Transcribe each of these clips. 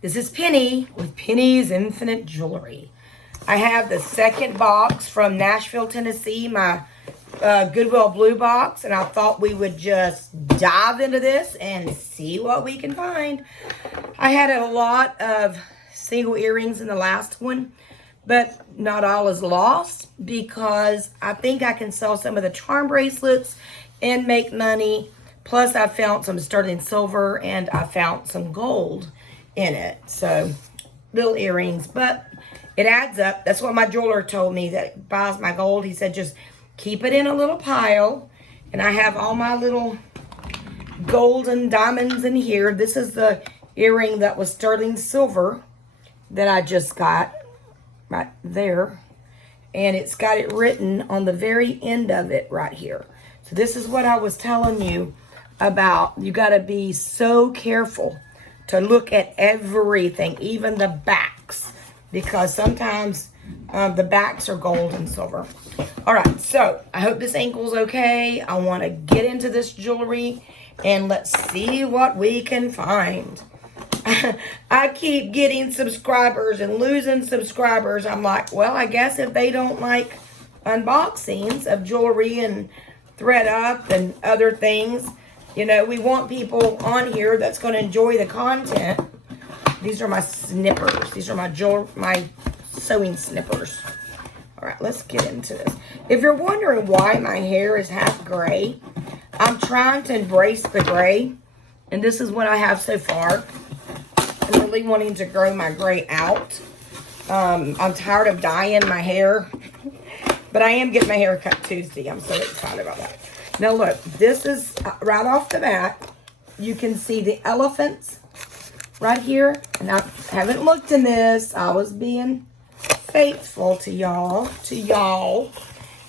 This is Penny with Penny's Infinite Jewelry. I have the second box from Nashville, Tennessee, my Goodwill Bluebox, and I thought we would just dive into this and see what we can find. I had a lot of single earrings in the last one, but not all is lost because I think I can sell some of the charm bracelets and make money. Plus, I found some sterling silver and I found some gold in it. So, little earrings, but it adds up. That's what my jeweler told me that buys my gold. He said, just keep it in a little pile. And I have all my little golden diamonds in here. This is the earring that was sterling silver that I just got right there. And it's got it written on the very end of it right here. So this is what I was telling you about. You got to be so careful to look at everything, even the backs, because sometimes the backs are gold and silver. All right, so I hope this ankle's okay. I want to get into this jewelry and let's see what we can find. I keep getting subscribers and losing subscribers. I'm like, well, I guess if they don't like unboxings of jewelry and Thredup and other things, you know, we want people on here that's going to enjoy the content. These are my snippers. These are my sewing snippers. All right, let's get into this. If you're wondering why my hair is half gray, I'm trying to embrace the gray, and this is what I have so far. I'm really wanting to grow my gray out. I'm tired of dyeing my hair, but I am getting my hair cut Tuesday. I'm so excited about that. Now look, this is right off the bat. You can see the elephants right here. And I haven't looked in this. I was being faithful to y'all.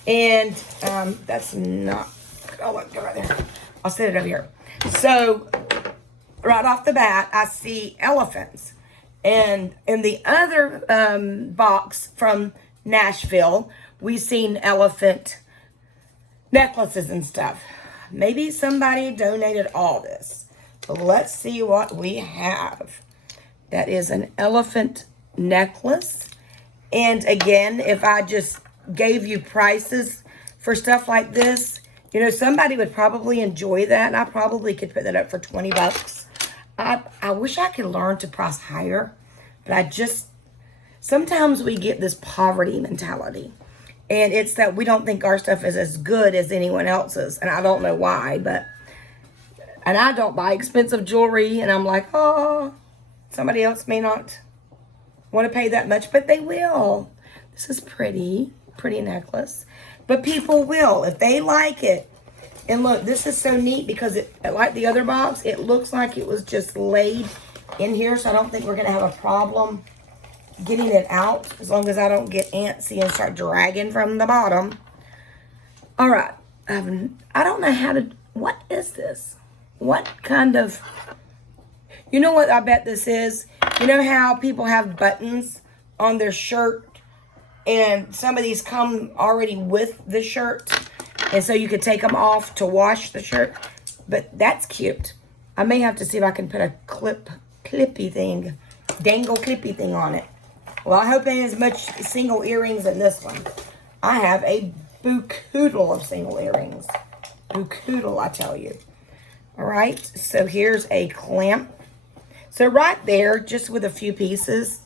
And that's not, oh look, go right there. I'll set it over here. So right off the bat, I see elephants. And in the other box from Nashville, we've seen elephant necklaces and stuff. Maybe somebody donated all this. But let's see what we have. That is an elephant necklace. And again, if I just gave you prices for stuff like this, you know, somebody would probably enjoy that. And I probably could put that up for 20 bucks. I wish I could learn to price higher. But sometimes we get this poverty mentality. And it's that we don't think our stuff is as good as anyone else's. And I don't know why, and I don't buy expensive jewelry. And I'm like, oh, somebody else may not want to pay that much, but they will. This is pretty necklace. But people will, if they like it. And look, this is so neat because like the other box, it looks like it was just laid in here. So I don't think we're going to have a problem getting it out, as long as I don't get antsy and start dragging from the bottom. All right. I don't know how to, what is this? What kind of, you know what I bet this is? You know how people have buttons on their shirt and some of these come already with the shirt, and so you could take them off to wash the shirt? But that's cute. I may have to see if I can put a clippy thing, dangle clippy thing on it. Well, I hope there ain't as much single earrings in this one. I have a boucoodle of single earrings. Boucoodle, I tell you. All right, so here's a clamp. So right there, just with a few pieces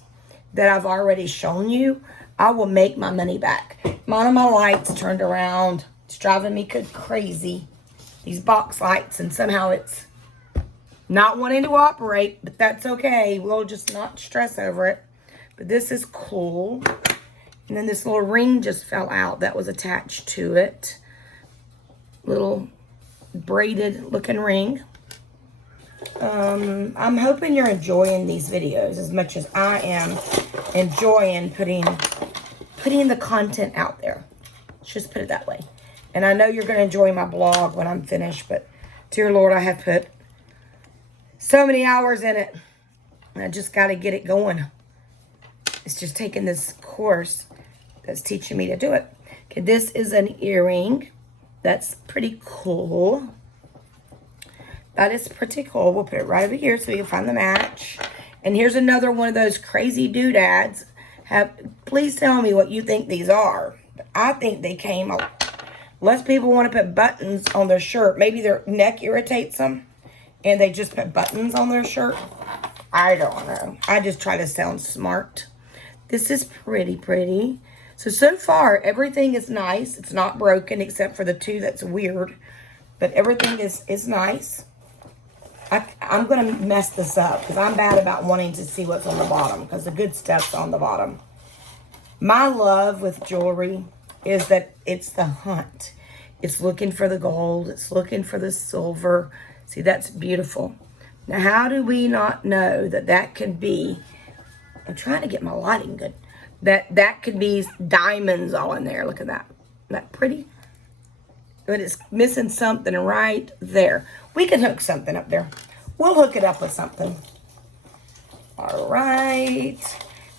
that I've already shown you, I will make my money back. One of my lights turned around. It's driving me crazy. These box lights, and somehow it's not wanting to operate, but that's okay. We'll just not stress over it. But this is cool. And then this little ring just fell out that was attached to it. Little braided looking ring. I'm hoping you're enjoying these videos as much as I am enjoying putting the content out there. Let's just put it that way. And I know you're going to enjoy my blog when I'm finished, but dear Lord, I have put so many hours in it. And I just got to get it going. It's just taking this course that's teaching me to do it. Okay, this is an earring. That's pretty cool. That is pretty cool. We'll put it right over here so you can find the match. And here's another one of those crazy doodads. Please tell me what you think these are. I think they came less people want to put buttons on their shirt. Maybe their neck irritates them and they just put buttons on their shirt. I don't know. I just try to sound smart. This is pretty. So far, everything is nice. It's not broken except for the two that's weird. But everything is nice. I'm going to mess this up because I'm bad about wanting to see what's on the bottom because the good stuff's on the bottom. My love with jewelry is that it's the hunt. It's looking for the gold. It's looking for the silver. See, that's beautiful. Now, how do we not know that could be, I'm trying to get my lighting good, that could be diamonds all in there. Look at that. Isn't that pretty? But it's missing something right there. We can hook something up there. We'll hook it up with something. All right.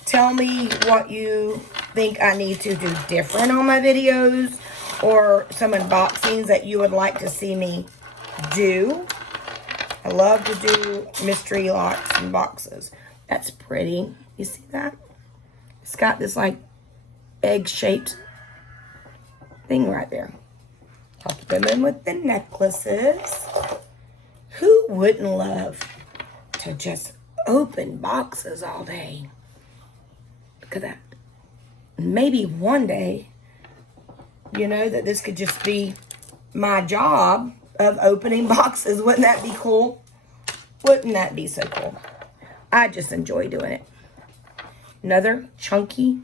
Tell me what you think I need to do different on my videos or some unboxings that you would like to see me do. I love to do mystery locks and boxes. That's pretty. You see that? It's got this like egg-shaped thing right there. I'll put them in with the necklaces. Who wouldn't love to just open boxes all day? Look at that. Maybe one day, you know, that this could just be my job of opening boxes. Wouldn't that be cool? Wouldn't that be so cool? I just enjoy doing it. Another chunky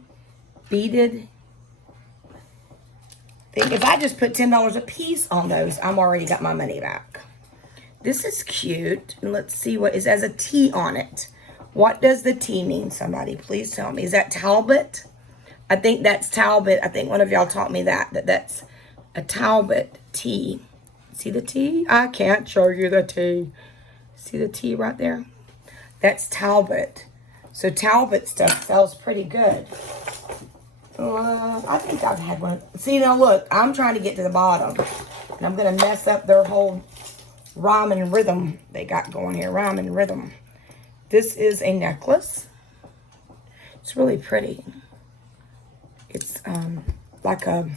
beaded thing. If I just put $10 a piece on those, I'm already got my money back. This is cute. And let's see what it has a T on it. What does the T mean? Somebody please tell me. Is that Talbot? I think that's Talbot. I think one of y'all taught me that's a Talbot T. See the T? I can't show you the T. See the T right there? That's Talbot. So Talbot stuff sells pretty good. I think I've had one. See, now look, I'm trying to get to the bottom. And I'm going to mess up their whole rhyme and rhythm they got going here. Rhyme and rhythm. This is a necklace. It's really pretty. It's like a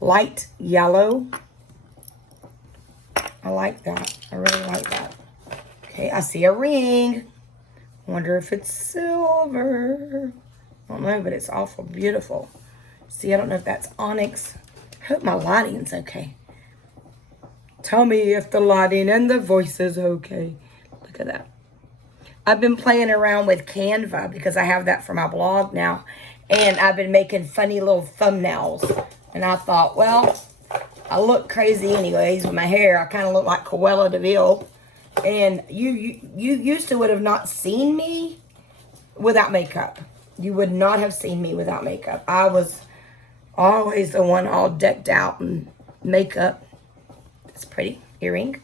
light yellow. I like that. I really like that. Okay, I see a ring. Wonder if it's silver. I don't know, but it's awful beautiful. See, I don't know if that's onyx. I hope my lighting's okay. Tell me if the lighting and the voice is okay. Look at that. I've been playing around with Canva because I have that for my blog now. And I've been making funny little thumbnails. And I thought, well, I look crazy anyways with my hair. I kind of look like Cruella de Vil. And you used to would have not seen me without makeup. You would not have seen me without makeup. I was always the one all decked out in makeup. It's pretty earring.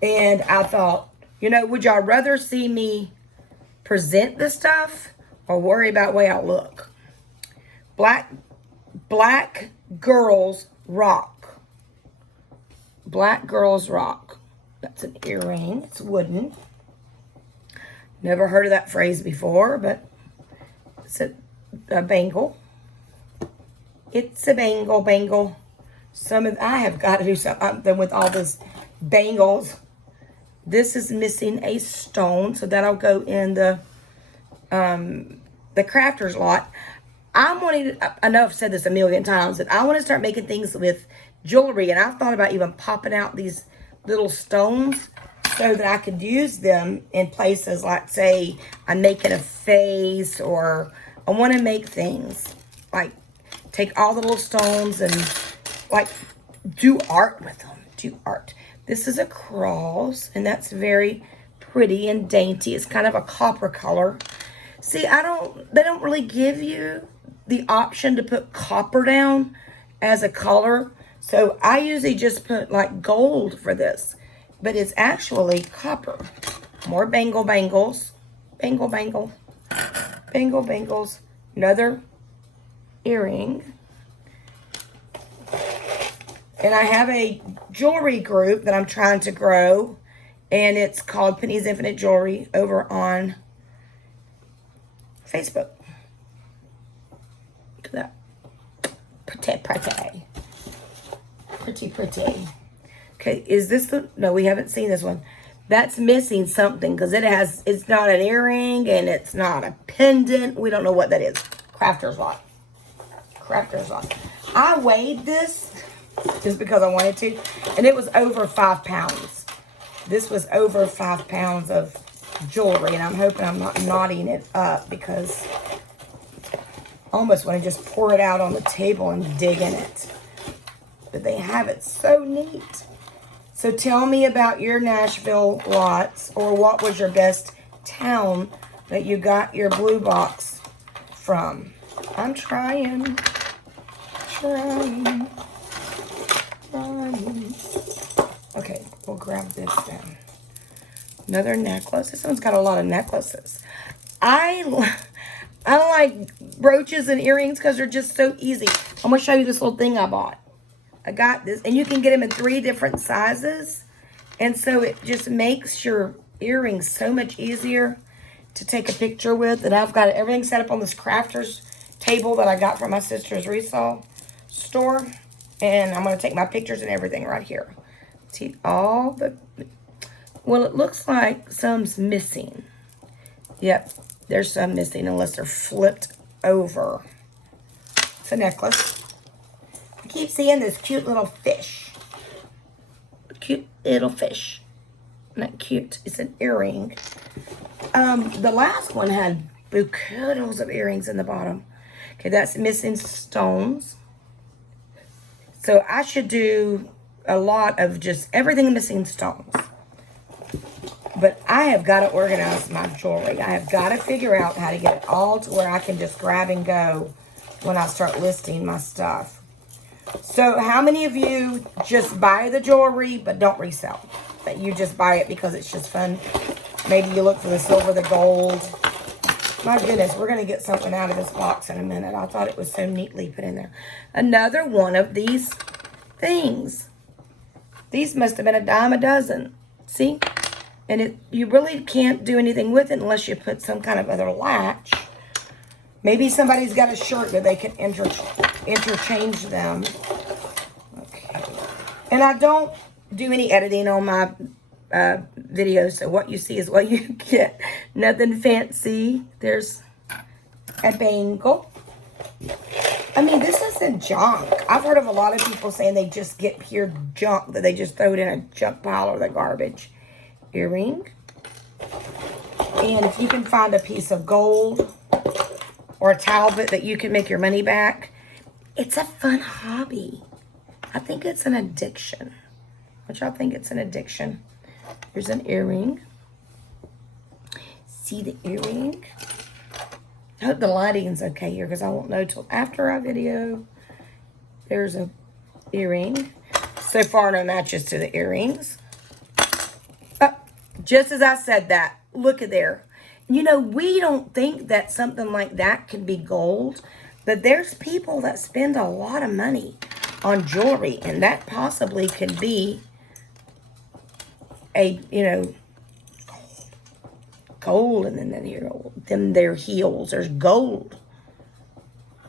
And I thought, you know, would y'all rather see me present the stuff or worry about the way I look? Black girls rock. Black girls rock. That's an earring. It's wooden. Never heard of that phrase before, but it's a bangle. It's a bangle. I have got to do something with all this bangles. This is missing a stone, so that'll go in the crafter's lot. I know I've said this a million times, that I want to start making things with jewelry, and I've thought about even popping out these little stones so that I could use them in places like, say, I'm making a face, or I want to make things like take all the little stones and like do art with them. Do art. This is a cross, and that's very pretty and dainty. It's kind of a copper color. See, they don't really give you the option to put copper down as a color. So I usually just put like gold for this, but it's actually copper. More bangles. Bangle. Bangles. Another earring. And I have a jewelry group that I'm trying to grow, and it's called Pennysinfinitejewelry over on Facebook. Look at that. Pretty, pretty. Pretty, pretty. Okay, is this the... No, we haven't seen this one. That's missing something because it's not an earring and it's not a pendant. We don't know what that is. Crafter's lot. Crafter's lot. I weighed this just because I wanted to, and it was over 5 pounds. This was over 5 pounds of jewelry, and I'm hoping I'm not knotting it up because I almost want to just pour it out on the table and dig in it. But they have it so neat. So tell me about your Nashville lots, or what was your best town that you got your Bluebox from. I'm trying. Okay, we'll grab this then. Another necklace. This one's got a lot of necklaces. I like brooches and earrings because they're just so easy. I'm going to show you this little thing I bought. I got this, and you can get them in 3 different sizes. And so it just makes your earrings so much easier to take a picture with. And I've got everything set up on this crafter's table that I got from my sister's Resell store. And I'm going to take my pictures and everything right here. See all the... Well, it looks like some's missing. Yep, there's some missing unless they're flipped over. It's a necklace. I keep seeing this cute little fish. Cute little fish. Not cute. It's an earring. The last one had bouquets of earrings in the bottom. Okay, that's missing stones. So I should do a lot of just everything missing stones. But I have got to organize my jewelry. I have got to figure out how to get it all to where I can just grab and go when I start listing my stuff. So how many of you just buy the jewelry but don't resell? That you just buy it because it's just fun? Maybe you look for the silver, the gold. My goodness, we're going to get something out of this box in a minute. I thought it was so neatly put in there. Another one of these things. These must have been a dime a dozen. See? And you really can't do anything with it unless you put some kind of other latch. Maybe somebody's got a shirt that they can interchange them. Okay. And I don't do any editing on my videos, so what you see is what you get. Nothing fancy. There's a bangle. I mean, this isn't junk. I've heard of a lot of people saying they just get pure junk, that they just throw it in a junk pile or the garbage. Earring. And if you can find a piece of gold or a talbot that you can make your money back, it's a fun hobby. I think it's an addiction. Don't y'all think it's an addiction? Here's an earring. See the earring? I hope the lighting's okay here because I won't know till after our video. There's a earring. So far, no matches to the earrings. Just as I said that, look at there. You know, we don't think that something like that could be gold, but there's people that spend a lot of money on jewelry, and that possibly could be a, you know, gold, and then their heels. There's gold.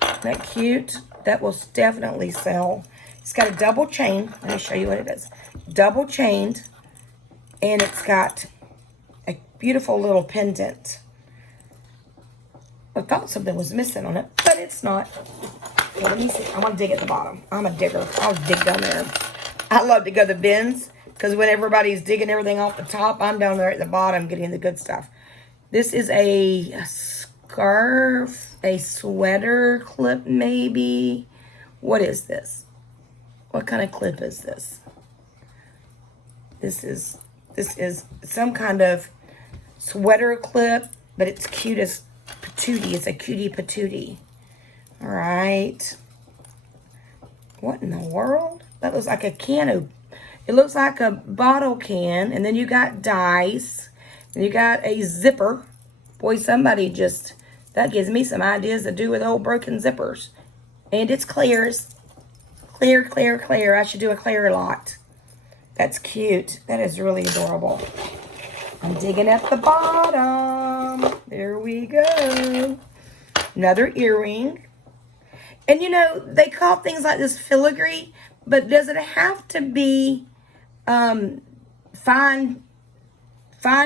Isn't that cute? That will definitely sell. It's got a double chain. Let me show you what it is. Double chained. And it's got a beautiful little pendant. I thought something was missing on it, but it's not. Well, let me see. I want to dig at the bottom. I'm a digger. I'll dig down there. I love to go to the bins because when everybody's digging everything off the top, I'm down there at the bottom getting the good stuff. This is a scarf, a sweater clip maybe. What is this? What kind of clip is this? This is some kind of sweater clip, but it's cute as patootie. It's a cutie patootie. All right. What in the world? That looks like a can of... It looks like a bottle can, and then you got dice, and you got a zipper. Boy, somebody just... That gives me some ideas to do with old broken zippers. And it's clears. Clear, clear, clear. I should do a clear lot. That's cute. That is really adorable. I'm digging at the bottom. There we go. Another earring. And you know, they call things like this filigree, but does it have to be fine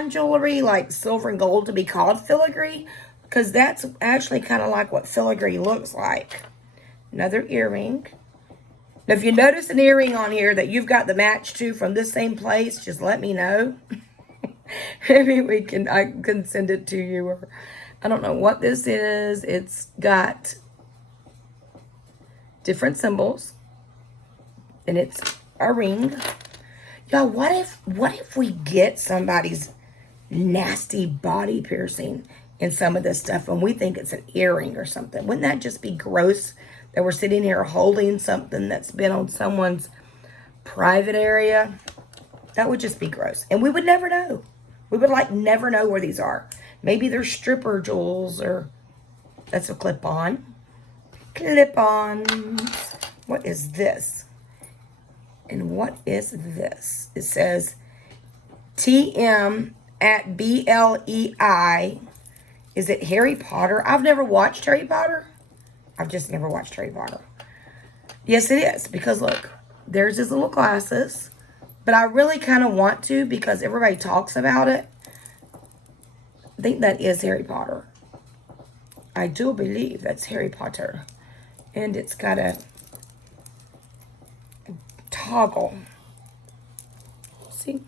jewelry like silver and gold to be called filigree? Because that's actually kind of like what filigree looks like. Another earring. Now, if you notice an earring on here that you've got the match to from this same place, just let me know. Maybe I can send it to you. Or I don't know what this is. It's got different symbols, and it's a ring. Y'all, what if we get somebody's nasty body piercing in some of this stuff and we think it's an earring or something? Wouldn't that just be gross that we're sitting here holding something that's been on someone's private area? That would just be gross. And we would never know. We would like never know where these are. Maybe they're stripper jewels, or that's a clip-on. Clip-ons. What is this? And what is this? It says TM at BLEI. Is it Harry Potter? I've never watched Harry Potter. I've just never watched Harry Potter. Yes, it is. Because look, there's his little glasses. But I really kind of want to because everybody talks about it. I think that is Harry Potter. I do believe that's Harry Potter. And it's got a toggle. See?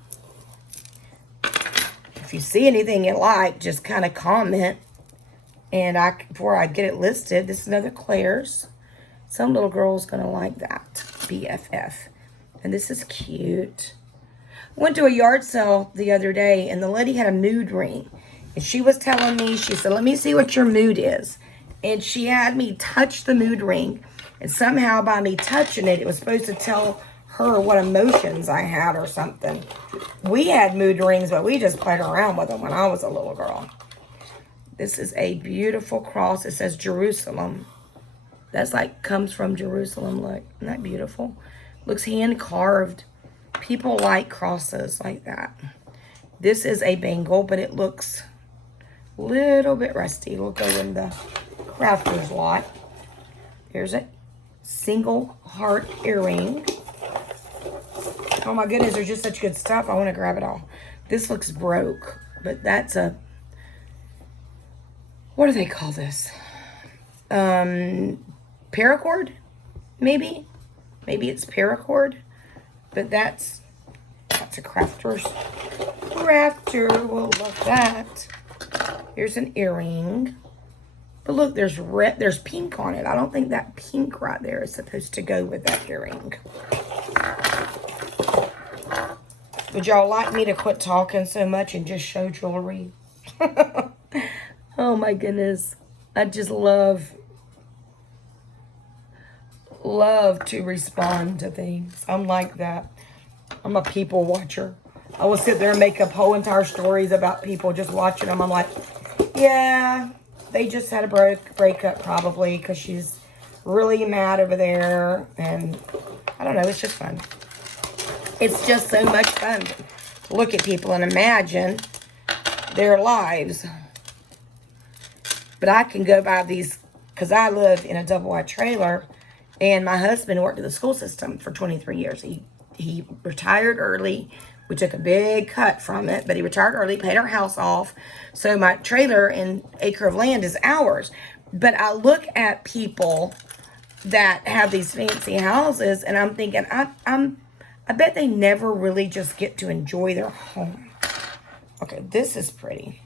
If you see anything you like, just kind of comment. And before I get it listed, this is another Claire's. Some little girl's going to like that. BFF. And this is cute. Went to a yard sale the other day, and the lady had a mood ring. And she was telling me, she said, let me see what your mood is. And she had me touch the mood ring. And somehow by me touching it, it was supposed to tell her what emotions I had or something. We had mood rings, but we just played around with them when I was a little girl. This is a beautiful cross. It says Jerusalem. That's like, comes from Jerusalem. Look, isn't that beautiful? Looks hand carved. People like crosses like that. This is a bangle, but it looks a little bit rusty. It'll go in the crafter's lot. Here's a single heart earring. Oh my goodness, there's just such good stuff. I want to grab it all. This looks broke, but that's a, what do they call this? Paracord, maybe? Maybe it's paracord, but that's a crafter's crafter. Will love that. Here's an earring. But look, there's red, there's pink on it. I don't think that pink right there is supposed to go with that earring. Would y'all like me to quit talking so much and just show jewelry? Oh my goodness. I just love to respond to things. I'm like that. I'm a people watcher. I will sit there and make up whole entire stories about people just watching them. I'm like, yeah, they just had a breakup probably because she's really mad over there. And I don't know, it's just fun. It's just so much fun to look at people and imagine their lives. But I can go by these, because I live in a double-wide trailer, and my husband worked in the school system for 23 years. He retired early. We took a big cut from it, but he retired early, paid our house off. So my trailer and acre of land is ours. But I look at people that have these fancy houses, and I'm thinking, I bet they never really just get to enjoy their home. Okay, this is pretty.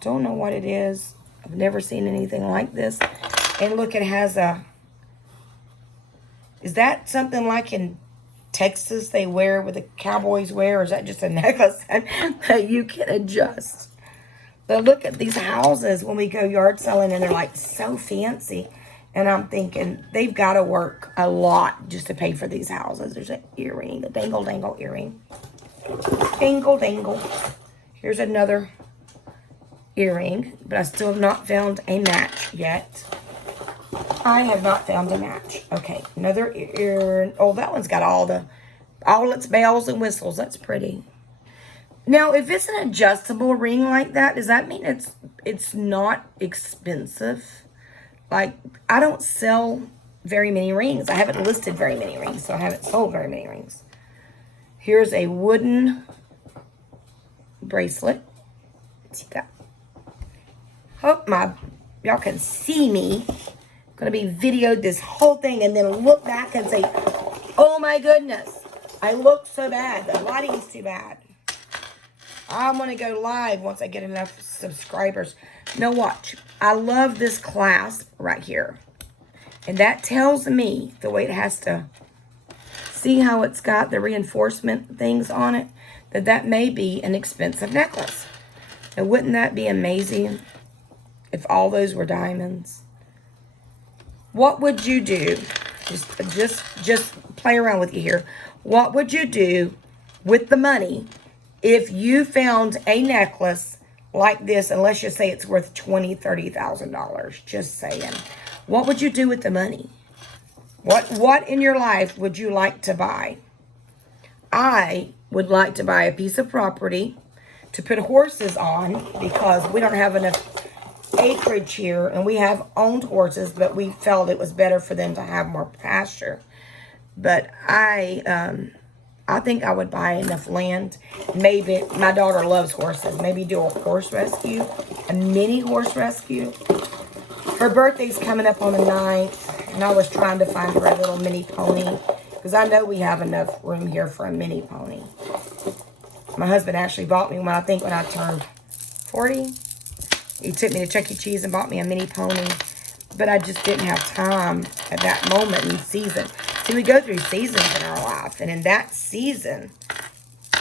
Don't know what it is. I've never seen anything like this. And look, it has a... Is that something like in Texas they wear, what the cowboys wear? Or is that just a necklace that you can adjust? But look at these houses when we go yard selling, and they're like so fancy. And I'm thinking they've got to work a lot just to pay for these houses. There's an earring, a dangle earring. Dangle dangle. Here's another earring, but I still have not found a match yet. I have not found a match. Okay, another ear. Oh, that one's got all its bells and whistles. That's pretty. Now, if it's an adjustable ring like that, does that mean it's not expensive? like, I don't sell very many rings. I haven't listed very many rings, so I haven't sold very many rings. Here's a wooden bracelet. See that? Hope y'all can see me. I'm gonna be videoed this whole thing and then look back and say, oh my goodness, I look so bad. The lighting's too bad. I'm gonna go live once I get enough subscribers. Now watch. I love this clasp right here. And that tells me the way it has to, see how it's got the reinforcement things on it, that may be an expensive necklace. And wouldn't that be amazing if all those were diamonds? What would you do? Just play around with you here. What would you do with the money if you found a necklace like this, and let's just say it's worth $20,000, $30,000, just saying. What would you do with the money? What in your life would you like to buy? I would like to buy a piece of property to put horses on because we don't have enough acreage here, and we have owned horses, but we felt it was better for them to have more pasture. But I think I would buy enough land. Maybe, my daughter loves horses. Maybe do a horse rescue, a mini horse rescue. Her birthday's coming up on the 9th, and I was trying to find her a little mini pony because I know we have enough room here for a mini pony. My husband actually bought me one, I think, when I turned 40. He took me to Chuck E. Cheese and bought me a mini pony, but I just didn't have time at that moment in season. See, we go through seasons in our life, and in that season,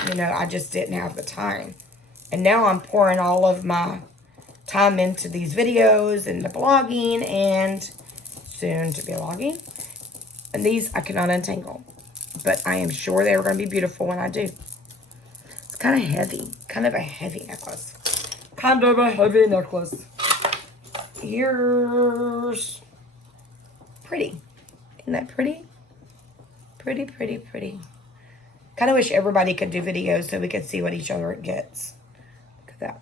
you know, I just didn't have the time. And now I'm pouring all of my time into these videos and the blogging and soon to be blogging. And these I cannot untangle, but I am sure they are going to be beautiful when I do. It's kind of heavy, kind of a heavy necklace. Kind of a heavy necklace. Here's pretty. Isn't that pretty? Pretty, pretty, pretty. Kind of wish everybody could do videos so we could see what each other gets. Look at that.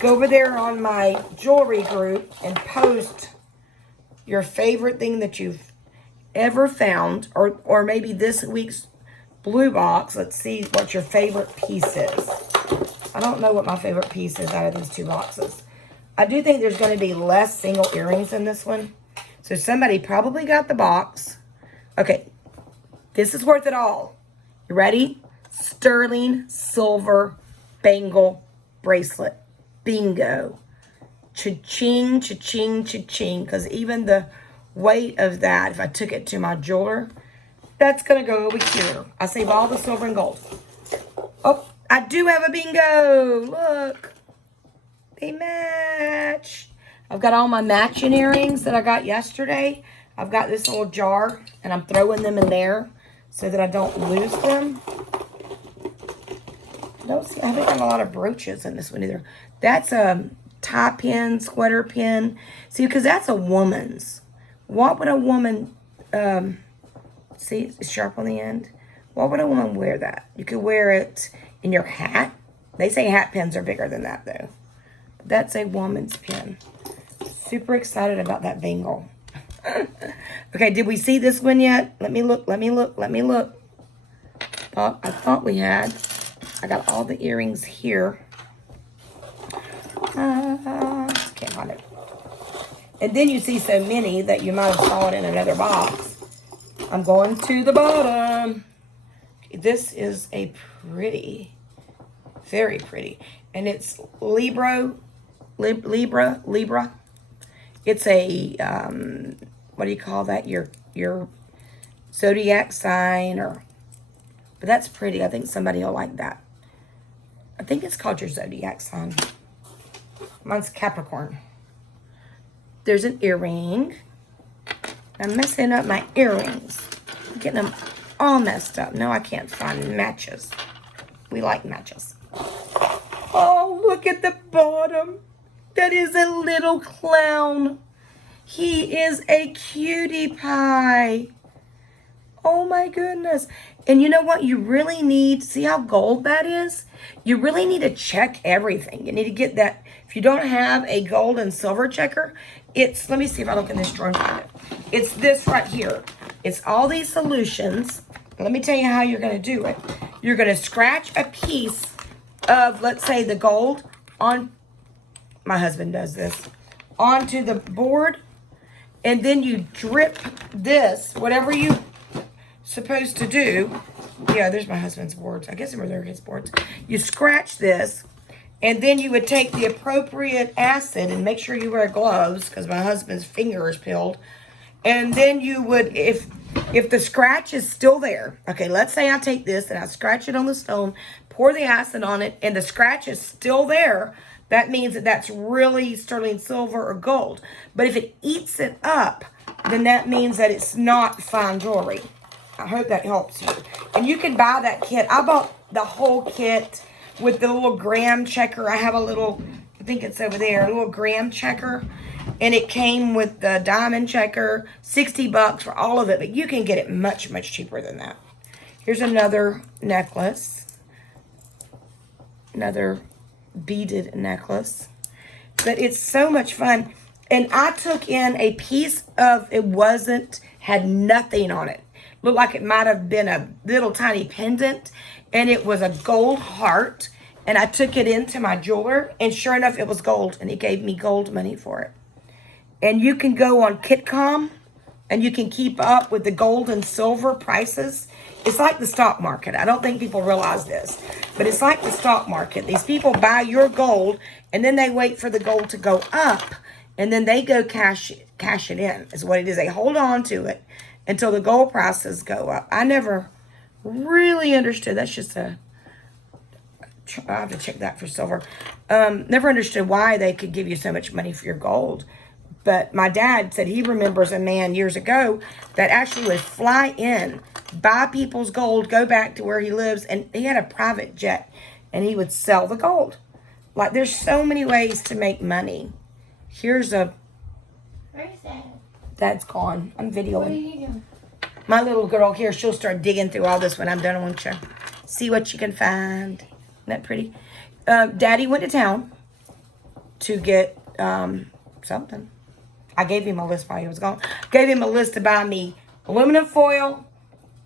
Go over there on my jewelry group and post your favorite thing that you've ever found, or maybe this week's Bluebox. Let's see what your favorite piece is. I don't know what my favorite piece is out of these two boxes. I do think there's going to be less single earrings in this one. So somebody probably got the box. Okay, this is worth it all. You ready? Sterling silver bangle bracelet. Bingo. Cha-ching, cha-ching, cha-ching. Because even the weight of that, if I took it to my jeweler, that's going to go over here. I save all the silver and gold. Oh, I do have a bingo. Look. They match. I've got all my matching earrings that I got yesterday. I've got this little jar, and I'm throwing them in there so that I don't lose them. I haven't got a lot of brooches in this one either. That's a tie pin, sweater pin. See, because that's a woman's. What would a woman, see, it's sharp on the end. What would a woman wear that? You could wear it in your hat. They say hat pins are bigger than that, though. That's a woman's pin. Super excited about that bangle. Okay, did we see this one yet? Let me look, let me look, let me look. Oh, I thought we had. I got all the earrings here. Can't find it. And then you see so many that you might have saw it in another box. I'm going to the bottom. This is a pretty, very pretty. And it's Libra. It's a, what do you call that? Your zodiac sign, or, but that's pretty. I think somebody will like that. I think it's called your zodiac sign. Mine's Capricorn. There's an earring. I'm messing up my earrings. I'm getting them all messed up. No, I can't find matches. We like matches. Oh, look at the bottom. That is a little clown. He is a cutie pie. Oh my goodness. And you know what? You really need, see how gold that is? You really need to check everything. You need to get that. If you don't have a gold and silver checker, it's, let me see if I look in this drawer and find it. It's this right here. It's all these solutions. Let me tell you how you're going to do it. You're going to scratch a piece of, let's say, the gold on, my husband does this, onto the board. And then you drip this, whatever you supposed to do. Yeah, there's my husband's boards. I guess they're his boards. You scratch this, and then you would take the appropriate acid and make sure you wear gloves because my husband's finger is peeled. And then you would, if the scratch is still there, okay, let's say I take this and I scratch it on the stone, pour the acid on it, and the scratch is still there, that means that that's really sterling silver or gold. But if it eats it up, then that means that it's not fine jewelry. I hope that helps you. And you can buy that kit. I bought the whole kit with the little gram checker. I have a little, I think it's over there, a little gram checker. And it came with the diamond checker, $60 for all of it. But you can get it much, much cheaper than that. Here's another necklace. Another beaded necklace. But it's so much fun. And I took in a piece of, had nothing on it. Looked like it might have been a little tiny pendant, and it was a gold heart. And I took it into my jeweler, and sure enough, it was gold, and he gave me gold money for it. And you can go on Kitcom, and you can keep up with the gold and silver prices. It's like the stock market. I don't think people realize this, but it's like the stock market. These people buy your gold, and then they wait for the gold to go up, and then they go cash it in, is what it is. They hold on to it until the gold prices go up. I never really understood. That's just I have to check that for silver. Never understood why they could give you so much money for your gold. But my dad said he remembers a man years ago that actually would fly in, buy people's gold, go back to where he lives, and he had a private jet, and he would sell the gold. Like, there's so many ways to make money. Here's a... Where's that? That's gone. I'm videoing. What are you doing? My little girl here, she'll start digging through all this when I'm done. I want you to see what you can find. Isn't that pretty? Daddy went to town to get something. I gave him a list while he was gone. Gave him a list to buy me aluminum foil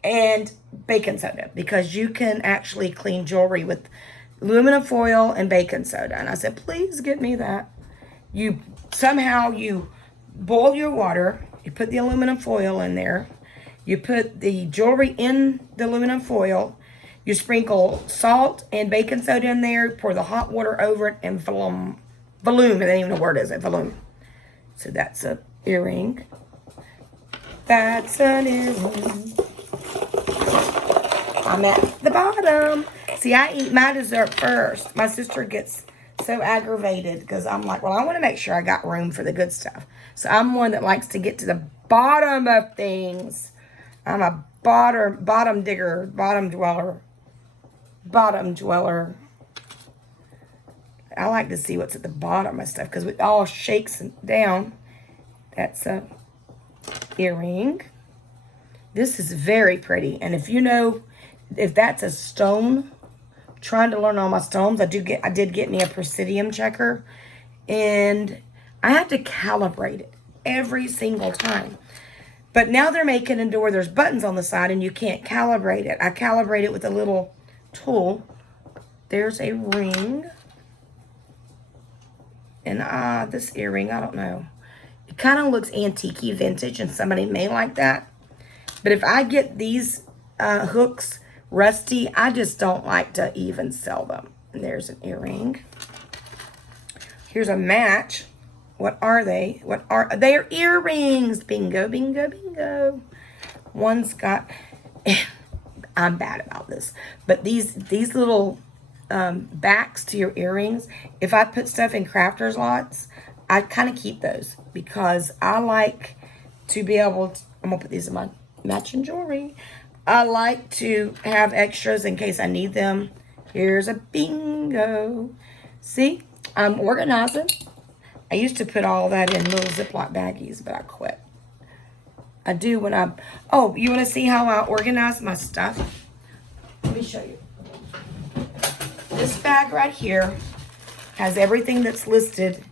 and baking soda, because you can actually clean jewelry with aluminum foil and baking soda. And I said, please get me that. Somehow you boil your water, you put the aluminum foil in there, you put the jewelry in the aluminum foil, you sprinkle salt and baking soda in there, pour the hot water over it, and volume, I don't even know what word is it, volume. So that's a earring. That's an earring. I'm at the bottom. See, I eat my dessert first. My sister gets so aggravated because I'm like, well, I want to make sure I got room for the good stuff. So I'm one that likes to get to the bottom of things. I'm a bottom digger, bottom dweller. I like to see what's at the bottom of stuff because it all shakes down. That's a earring. This is very pretty. And if you know, if that's a stone, trying to learn all my stones, I did get me a presidium checker, and I have to calibrate it every single time. But now they're making it to where there's buttons on the side and you can't calibrate it. I calibrate it with a little tool. There's a ring. And this earring, I don't know. It kind of looks antique-y, vintage, and somebody may like that. But if I get these hooks rusty, I just don't like to even sell them. And there's an earring. Here's a match. What are they? They're earrings. Bingo, bingo, bingo. One's got, I'm bad about this, but these little backs to your earrings, if I put stuff in crafters lots, I kind of keep those because I like to be able to, I'm gonna put these in my matching jewelry. I like to have extras in case I need them. Here's a bingo. See, I'm organizing. I used to put all that in little Ziploc baggies, but I quit. I do when oh, you want to see how I organize my stuff? me show you. This bag right here has everything that's listed,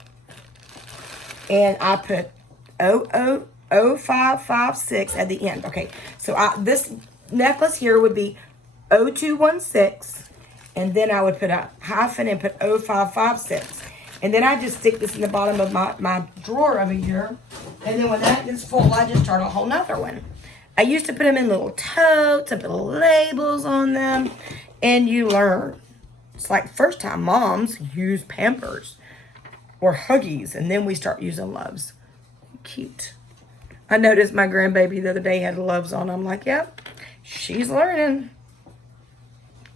and I put 0556 at the end. Okay, so this necklace here would be 0216, and then I would put a hyphen and put 0556. And then I just stick this in the bottom of my drawer over here. And then when that gets full, I just start a whole nother one. I used to put them in little totes and put labels on them. And you learn. It's like first time moms use Pampers or Huggies. And then we start using Loves. Cute. I noticed my grandbaby the other day had Loves on. I'm like, yep, she's learning.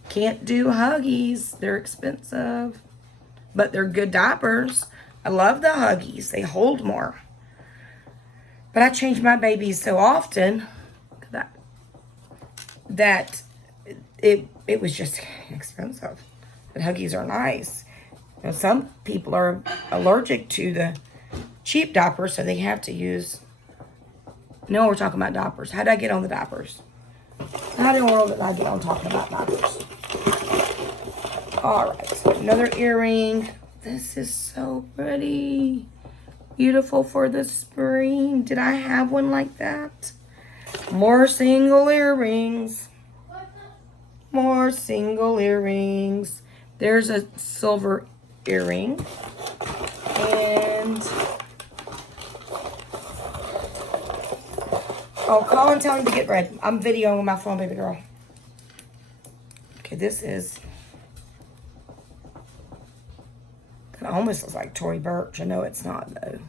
Can't do Huggies. They're expensive. But they're good diapers. I love the Huggies. They hold more. But I change my babies so often that it was just expensive. But Huggies are nice. You know, some people are allergic to the cheap diapers, so they have to use... No, we're talking about diapers. How did I get on the diapers? How in the world did I get on talking about diapers? All right, so another earring. This is so pretty. Beautiful for the spring. Did I have one like that? More single earrings. More single earrings. There's a silver earring. And... oh, call and tell him to get ready. I'm videoing with my phone, baby girl. Okay, this is... it almost looks like Tory Burch. I know it's not, though.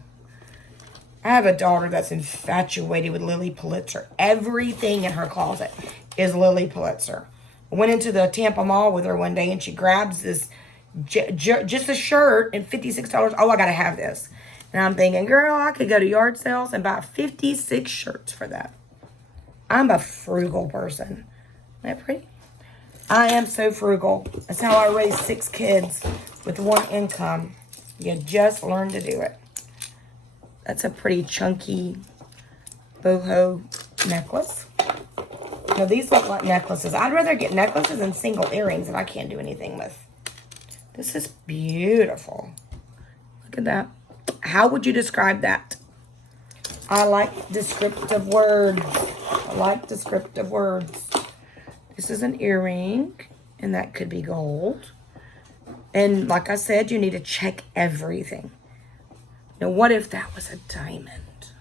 I have a daughter that's infatuated with Lily Pulitzer. Everything in her closet is Lily Pulitzer. I went into the Tampa Mall with her one day, and she grabs this, just a shirt, and $56. Oh, I got to have this. And I'm thinking, girl, I could go to yard sales and buy 56 shirts for that. I'm a frugal person. Isn't that pretty? I am so frugal. That's how I raised 6 kids with 1 income. You just learn to do it. That's a pretty chunky boho necklace. Now, these look like necklaces. I'd rather get necklaces than single earrings that I can't do anything with. This is beautiful. Look at that. How would you describe that? I like descriptive words. I like descriptive words. This is an earring, and that could be gold. And like I said, you need to check everything. Now, what if that was a diamond?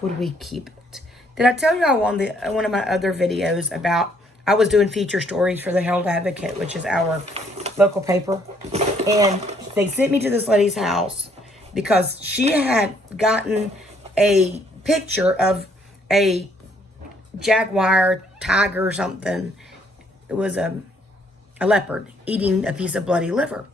Would we keep it? Did I tell you all on one of my other videos about I was doing feature stories for the Herald Advocate, which is our local paper, and they sent me to this lady's house because she had gotten a picture of a jaguar, tiger or something. It was a leopard eating a piece of bloody liver.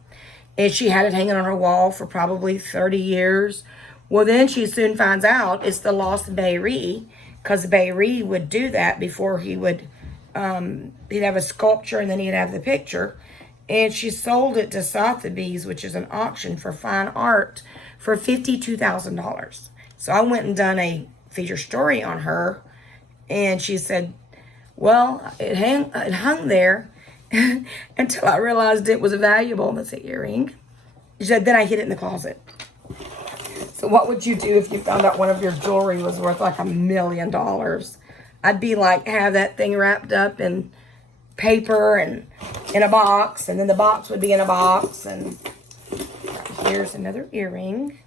And she had it hanging on her wall for probably 30 years. Well, then she soon finds out it's the lost Beiree, because Beiree would do that before he would, he'd have a sculpture and then he'd have the picture. And she sold it to Sotheby's, which is an auction for fine art, for $52,000. So I went and done a feature story on her. And she said, well, it hung there until I realized it was valuable. That's an earring. She said, then I hid it in the closet. So what would you do if you found out one of your jewelry was worth like $1 million? I'd be like, have that thing wrapped up in paper and in a box. And then the box would be in a box. And here's another earring.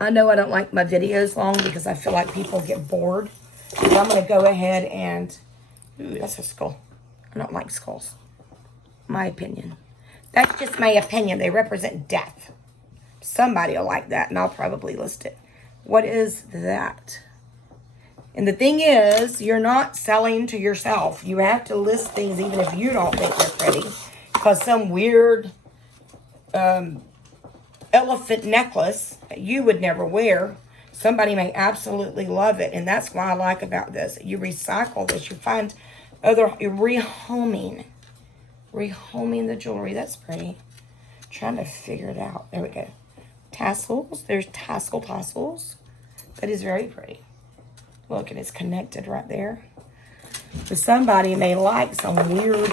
I know I don't like my videos long because I feel like people get bored. So I'm going to go ahead and... ooh, that's a skull. I don't like skulls. My opinion. That's just my opinion. They represent death. Somebody will like that, and I'll probably list it. What is that? And the thing is, you're not selling to yourself. You have to list things even if you don't think they're pretty. Because some weird elephant necklace that you would never wear, somebody may absolutely love it. And that's what I like about this. You recycle this. You find you're rehoming the jewelry. That's pretty. Trying to figure it out. There we go. Tassels. There's tassels. That is very pretty. Look, and it's connected right there. But somebody may like some weird...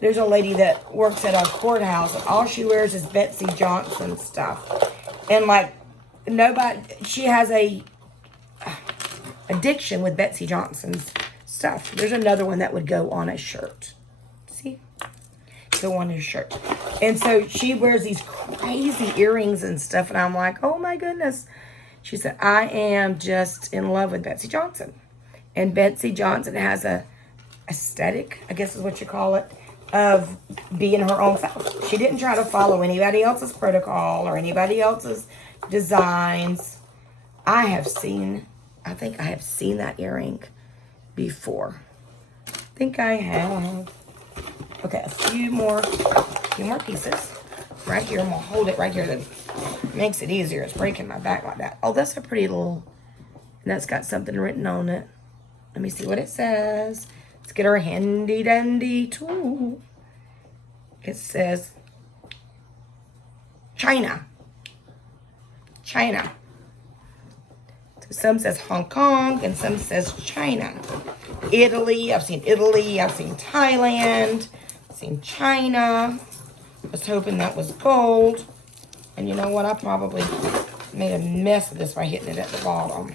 There's a lady that works at a courthouse, and all she wears is Betsy Johnson stuff. And like, nobody... She has a addiction with Betsy Johnson's stuff. There's another one that would go on a shirt. See? Go on his shirt. And so she wears these crazy earrings and stuff, and I'm like, oh my goodness. She said, I am just in love with Betsy Johnson. And Betsy Johnson has a aesthetic, I guess is what you call it, of being her own self. She didn't try to follow anybody else's protocol or anybody else's designs. I think I have seen that earring before. I think I have. Okay, a few more pieces right here. I'm gonna hold it right here. That makes it easier. It's breaking my back like that. Oh, that's a pretty little, and that's got something written on it. Let me see what it says. Let's get our handy dandy tool. It says China. China. So some says Hong Kong and some says China. Italy. I've seen Italy. I've seen Thailand. I've seen China. I was hoping that was gold. And you know what? I probably made a mess of this by hitting it at the bottom.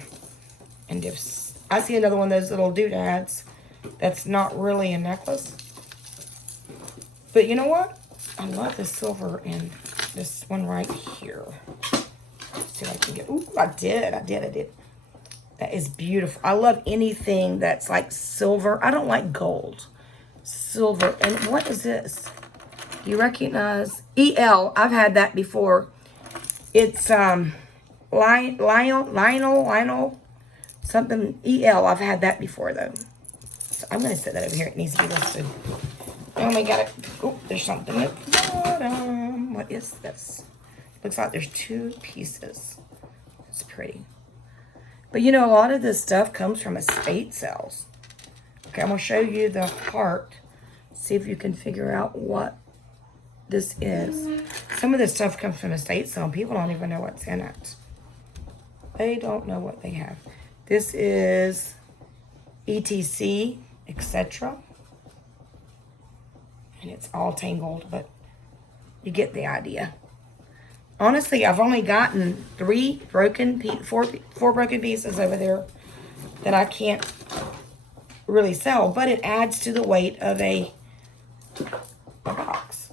And if I see another one of those little doodads that's not really a necklace. But you know what? I love the silver in this one right here. Let's see if I can get... Ooh, I did. That is beautiful. I love anything that's like silver. I don't like gold. Silver. And what is this? Do you recognize? EL. I've had that before. It's Lionel. Something EL. I've had that before though. So I'm going to set that over here. It needs to be listed. Oh, we got it. Oh, there's something at the bottom. What is this? Looks like there's 2 pieces. It's pretty. But you know, a lot of this stuff comes from estate sales. Okay, I'm going to show you the heart. See if you can figure out what this is. Some of this stuff comes from estate sale. People don't even know what's in it. They don't know what they have. This is ETC, etc. And it's all tangled, but you get the idea. Honestly, I've only gotten 4 broken pieces over there that I can't really sell, but it adds to the weight of a box.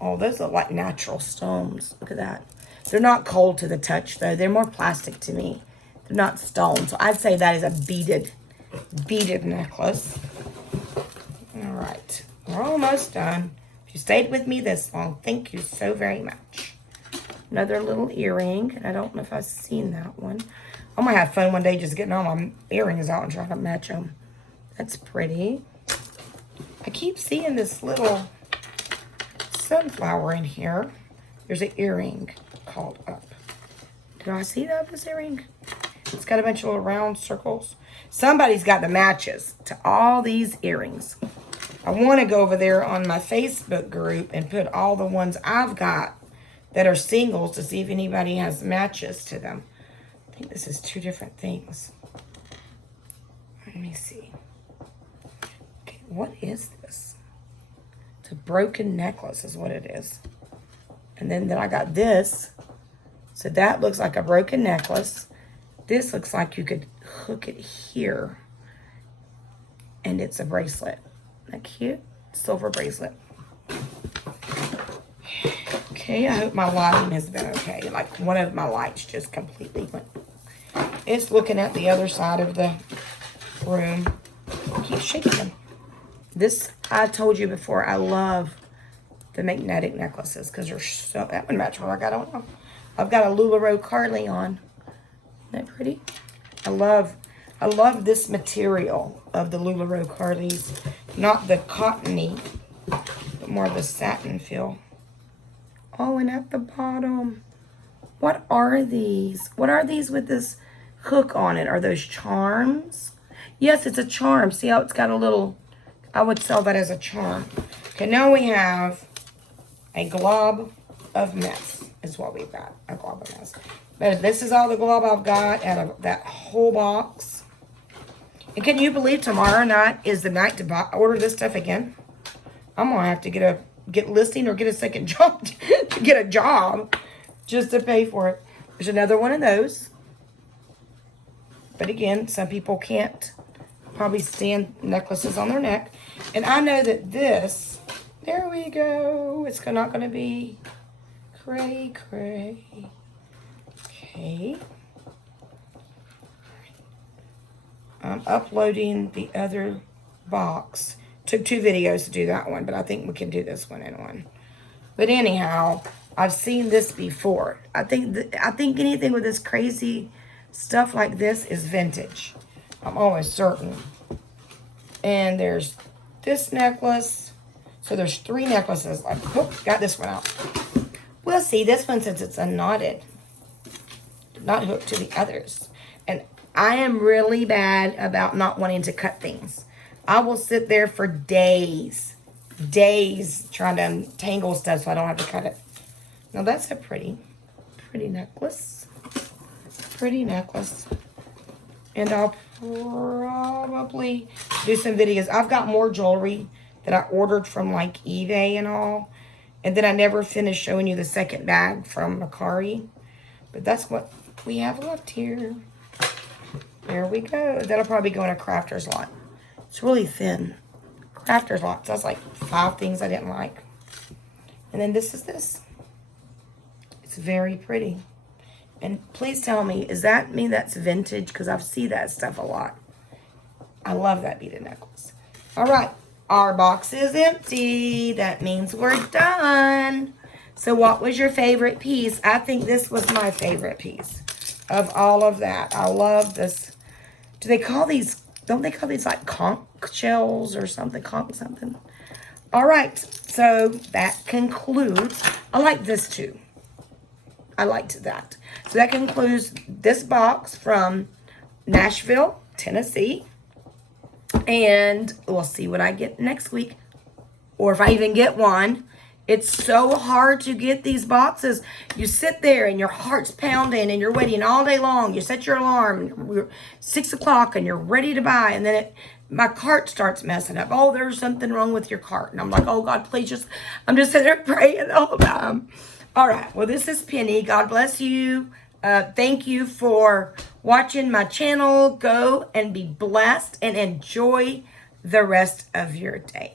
Oh, those look like natural stones. Look at that. They're not cold to the touch, though. They're more plastic to me. They're not stone. So I'd say that is a beaded necklace. All right. We're almost done. If you stayed with me this long, thank you so very much. Another little earring. And I don't know if I've seen that one. I'm going to have fun one day just getting all my earrings out and trying to match them. That's pretty. I keep seeing this little sunflower in here. There's an earring called up. Did I see that, this earring? It's got a bunch of little round circles. Somebody's got the matches to all these earrings. I want to go over there on my Facebook group and put all the ones I've got that are singles to see if anybody has matches to them. I think this is 2 different things. Let me see. Okay, what is this? It's a broken necklace is what it is. And then I got this. So that looks like a broken necklace. This looks like you could hook it here. And it's a bracelet. Isn't that cute? Silver bracelet. Okay, I hope my lighting has been okay. Like one of my lights just completely went. It's looking at the other side of the room. Keep shaking them. This, I told you before, I love the magnetic necklaces because they're so, that would match what I got on. I've got a LuLaRoe Carly on. Isn't that pretty? I love this material of the LuLaRoe Carlys. Not the cottony, but more the satin feel. Oh, and at the bottom, what are these? What are these with this hook on it? Are those charms? Yes, it's a charm. See how it's got a little, I would sell that as a charm. Okay, now we have a glob of mess is what we've got, a glob of mess. But this is all the glob I've got out of that whole box. And can you believe tomorrow night is the night to order this stuff again? I'm gonna have to get listing or get a second job to get a job just to pay for it. There's another one of those. But again, some people can't probably stand necklaces on their neck. And I know that this, there we go. It's not gonna be cray. Okay. I'm uploading the other box. Took 2 videos to do that one, but I think we can do this one in one. But anyhow, I've seen this before. I think anything with this crazy stuff like this is vintage. I'm almost certain. And there's this necklace. So there's 3 necklaces. I got this one out. Well, see, this one, since it's unknotted, not hooked to the others. And I am really bad about not wanting to cut things. I will sit there for days trying to untangle stuff so I don't have to cut it. Now that's a pretty necklace. Pretty necklace. And I'll probably do some videos. I've got more jewelry that I ordered from like eBay and all. And then I never finished showing you the second bag from Mercari. But that's what we have left here. There we go. That'll probably go in a crafter's lot. It's really thin. Crafter's lot. So that's like 5 things I didn't like. And then this is this. It's very pretty. And please tell me, does that mean that's vintage? Because I see that stuff a lot. I love that beaded necklace. All right. Our box is empty. That means we're done. So what was your favorite piece? I think this was my favorite piece of all of that. I love this. Do they call these, don't they call these like conch shells or something? Conch something. All right. So that concludes. I like this too. I liked that. So that concludes this box from Nashville, Tennessee. And we'll see what I get next week. Or if I even get one. It's so hard to get these boxes. You sit there and your heart's pounding and you're waiting all day long. You set your alarm, 6 o'clock, and you're ready to buy. And then my cart starts messing up. Oh, there's something wrong with your cart. And I'm like, oh God, please I'm just sitting there praying the whole time. All right, well, this is Penny. God bless you. Thank you for watching my channel. Go and be blessed and enjoy the rest of your day.